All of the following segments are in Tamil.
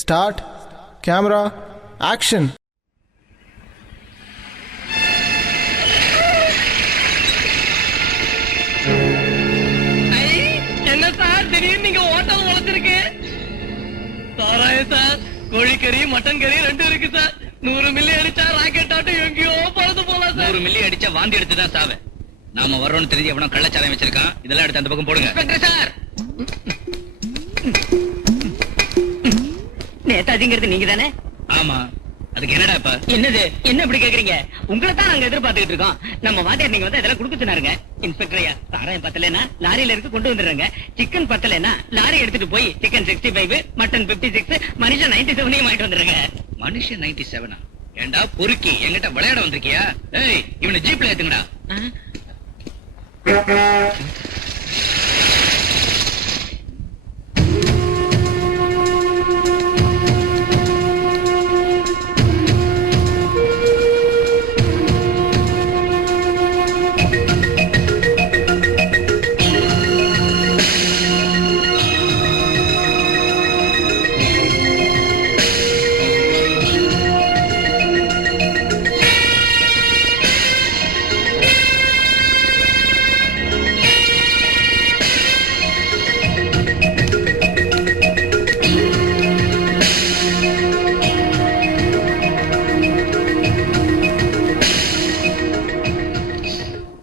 Start camera action. என்ன சார் திடீர்னு நீங்க ஹோட்டல் வளர்த்திருக்கு? சாராயம் சார், கோழிக்கறி மட்டன் கறி ரெண்டும் இருக்கு சார். 100 மில்லி அடிச்சா ராக்கெட் ஆட்டம் எங்கேயோ பறந்து போலாம் சார். 100 மில்லி அடிச்சா வாந்தி எடுத்துதான் சாவேன். நாம வர்றோம்னு தெரிஞ்சு எவனோ கள்ளச்சாராயம் வச்சிருக்கான். இதெல்லாம் எடுத்து அந்த பக்கம் போடுங்க சார். நேதாஜிங்கிறது நீங்க தானே? ஆமா, அதுக்கு என்னடா இப்ப? என்னது என்ன இப்படி கேக்குறீங்க? உங்களை தான் நாங்க எதிர்பார்த்துட்டு இருக்கோம். நம்ம வாத்தியார் நீங்க வந்து இதெல்லாம் கொடுக்க சொன்னாருங்க. இன்ஸ்பெக்டர் ஐயா, சாராயம் பத்தலைன்னா லாரியில இருக்கு கொண்டு வந்துடுறாங்க. சிக்கன் பத்தலைன்னா லாரி எடுத்துட்டு போய் சிக்கன் 65, மட்டன் 56, மனுஷன் 97 வாங்கிட்டு வந்துடுறாங்க. மனுஷன் 97? ஏண்டா பொறுக்கி என்கிட்ட விளையாட வந்திருக்கியா? ஏய், இவனை ஜீப்ல ஏத்துங்கடா.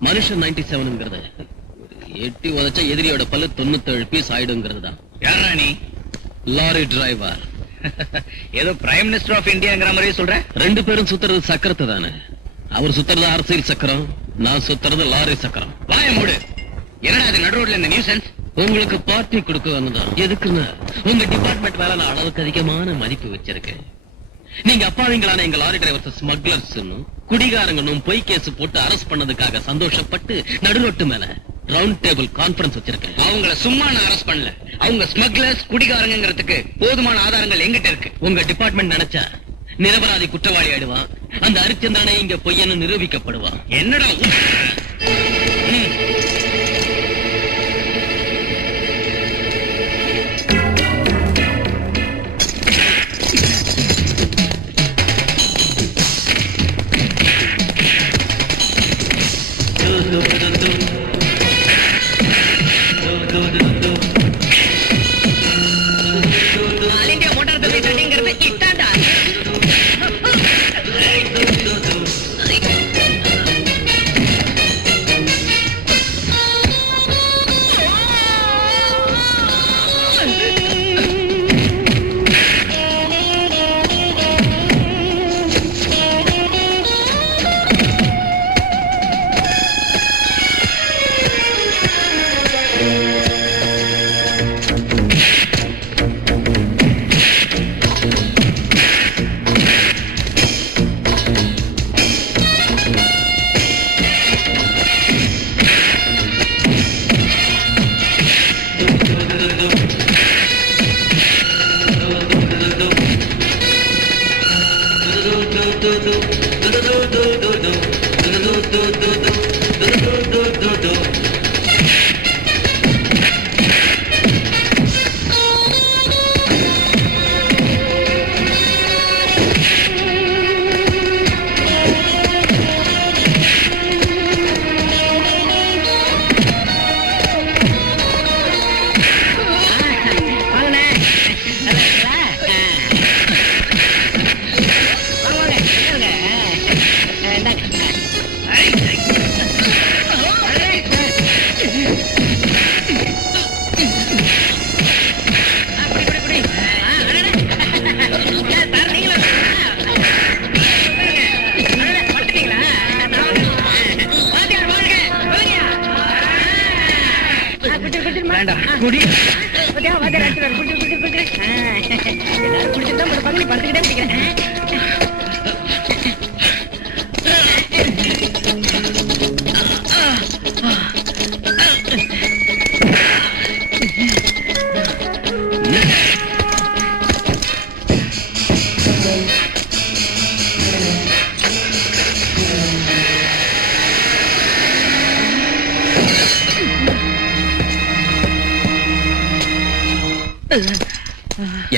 மனுஷன் 97ங்கிறது எட்டி உதச்ச எதிரியோட பல்லு 97 பீஸ் ஆயிடுங்கிறது தான். யாரா நீ? Lorry driver. ஏதோ பிரைம் மினிஸ்டர் ஆஃப் இந்தியாங்கிற மாதிரி சொல்ற. ரெண்டு பேரும் சுத்துறது சக்கரத்தை தானே. அவர் சுத்துறது அரசியல் சக்கரம், நான் சுத்துறது லாரி சக்கரம். வாய மூடு. என்னடா அது நடு ரோட்ல இந்த நியூசன்ஸ்? உங்களுக்கு பார்ட்டி கொடுக்க வந்ததான். எதுக்குன்னு உங்க டிபார்ட்மெண்ட் மேல நான் அளவுக்கு அதிகமான மதிப்பு வச்சிருக்கேன். நீங்க அப்பாவிங்களான எங்க லாரி டிரைவர்ஸ் ஸ்மக்லர்ஸ் குடிகாரங்கனும் பொய் கேஸ் போட்டு அரெஸ்ட் பண்ணதுக்காக சந்தோஷப்பட்டு நடுரோட்டு மேல ரவுண்ட் டேபிள் கான்பரன்ஸ் வச்சிருக்கேன். அவங்கள சும்மா நான் அரெஸ்ட் பண்ணல. அவங்க ஸ்மக்லர்ஸ் குடிகாரங்கிறதுக்கு போதுமான ஆதாரங்கள் எங்கிட்ட இருக்கு. உங்க டிபார்ட்மெண்ட் நினைச்சா நிரபராதி குற்றவாளி ஆயிடுவான். அந்த ஹரிச்சந்திரனே இங்க பொய்யன்னு நிரூபிக்கப்படுவான். என்னடா? ஆல் இந்தியா மோட்டார் சர்வீஸ் அப்படிங்கிறது இட்டாண்டா.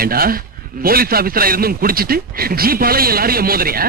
ஏண்டா போலீஸ் ஆபீசரா இருந்தும் குடிச்சிட்டு ஜீப்பால என் லாரிய மோதுறியா?